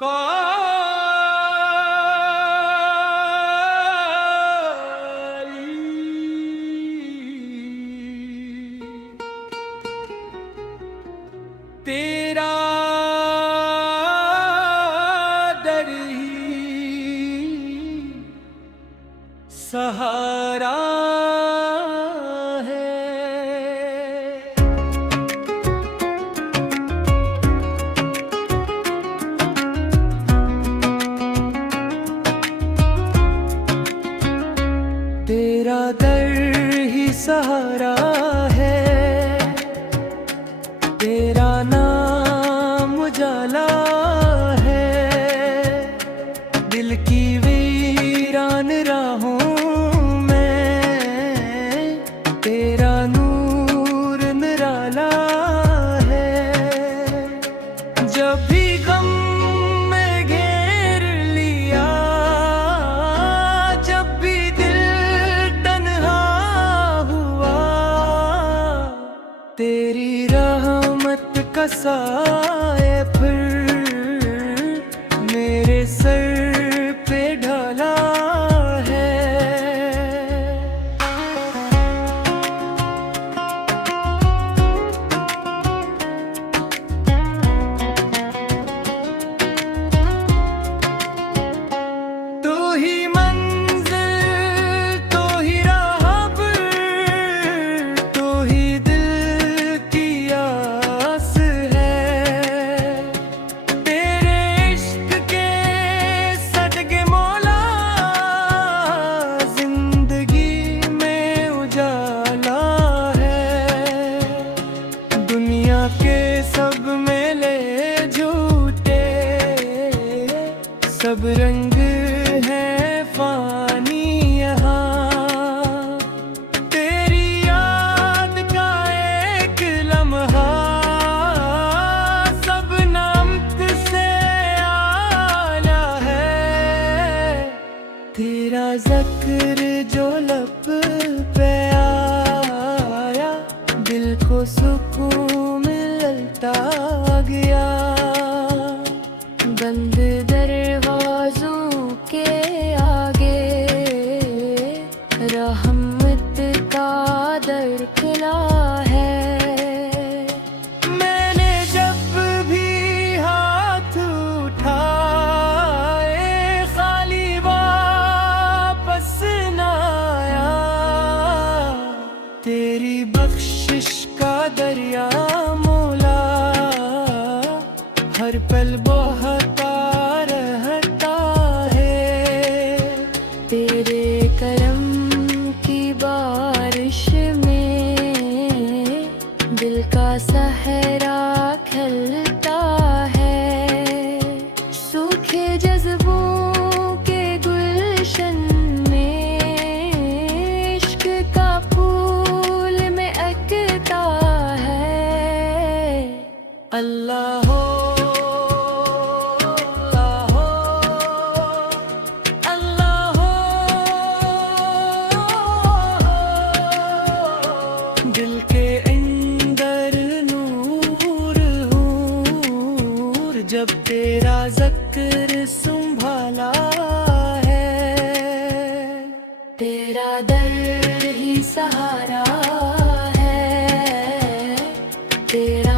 तेरा दर ही सहारा है। तेरा दर ही सहारा है, तेरा नाम उजाला है। दिल की वीरान राहों में तेरा नूर निराला है। जब भी गम में घेर लिया, जब भी दिल तन्हा हुआ, तेरी रहमत का साए फिर मेरे सर पे ढला है। तू ही मंजिल, तू ही राहबर, तू ही दिल की आस है। तेरे इश्क के सदके मौला जिंदगी में उजाला है। दुनिया के सब मेले झूठे, सब रंग है फानी यहाँ। तेरी याद का एक लम्हा सब नामत से आला है। तेरा ज़िक्र जो लब पे आया, दिल को सुकून मिलता गया। बंद दरवाजों के आगे रहमत का दर खुला है। मैंने जब भी हाथ उठाए, खाली वापस न आया। तेरी बख्शिश का दरिया मौला हर पल बहता रहता है। तेरे करम की बारिश में दिल का सहरा खिलता है। सूखे जज्बों के गुलशन में इश्क का फूल महकता है। अल्लाह हो, दिल के अंदर नूर हूर, जब तेरा ज़िक्र संभाला है। तेरा दर ही सहारा है, तेरा